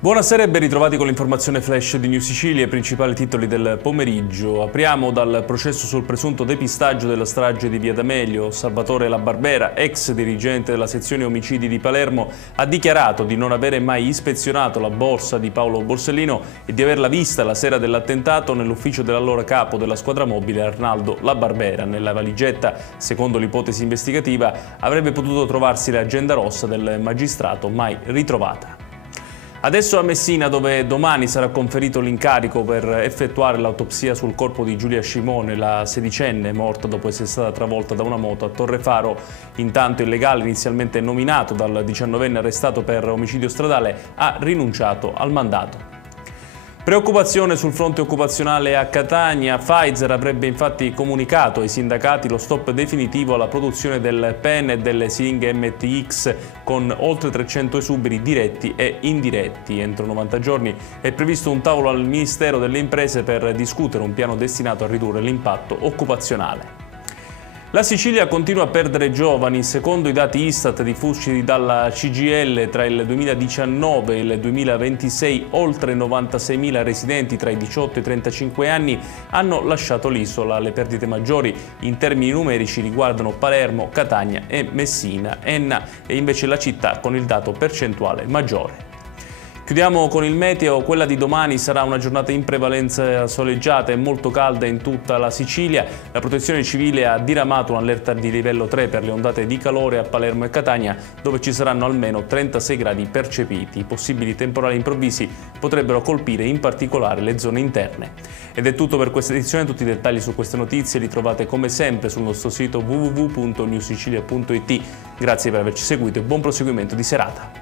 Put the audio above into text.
Buonasera e ben ritrovati con l'informazione flash di New Sicilia e i principali titoli del pomeriggio. Apriamo dal processo sul presunto depistaggio della strage di Via D'Amelio. Salvatore La Barbera, ex dirigente della sezione omicidi di Palermo, ha dichiarato di non avere mai ispezionato la borsa di Paolo Borsellino e di averla vista la sera dell'attentato nell'ufficio dell'allora capo della squadra mobile Arnaldo La Barbera. Nella valigetta, secondo l'ipotesi investigativa, avrebbe potuto trovarsi l'agenda rossa del magistrato mai ritrovata. Adesso a Messina, dove domani sarà conferito l'incarico per effettuare l'autopsia sul corpo di Giulia Scimone, la sedicenne morta dopo essere stata travolta da una moto a Torrefaro. Intanto il legale, inizialmente nominato dal 19enne arrestato per omicidio stradale, ha rinunciato al mandato. Preoccupazione sul fronte occupazionale a Catania. Pfizer avrebbe infatti comunicato ai sindacati lo stop definitivo alla produzione del pen e delle siringhe MTX con oltre 300 esuberi diretti e indiretti. Entro 90 giorni è previsto un tavolo al Ministero delle Imprese per discutere un piano destinato a ridurre l'impatto occupazionale. La Sicilia continua a perdere giovani. Secondo i dati Istat diffusi dalla CGIL, tra il 2019 e il 2026 oltre 96.000 residenti tra i 18 e i 35 anni hanno lasciato l'isola. Le perdite maggiori in termini numerici riguardano Palermo, Catania e Messina. Enna è invece la città con il dato percentuale maggiore. Chiudiamo con il meteo. Quella di domani sarà una giornata in prevalenza soleggiata e molto calda in tutta la Sicilia. La Protezione Civile ha diramato un'allerta di livello 3 per le ondate di calore a Palermo e Catania, dove ci saranno almeno 36 gradi percepiti. I possibili temporali improvvisi potrebbero colpire in particolare le zone interne. Ed è tutto per questa edizione. Tutti i dettagli su queste notizie li trovate come sempre sul nostro sito www.newsicilia.it. Grazie per averci seguito e buon proseguimento di serata.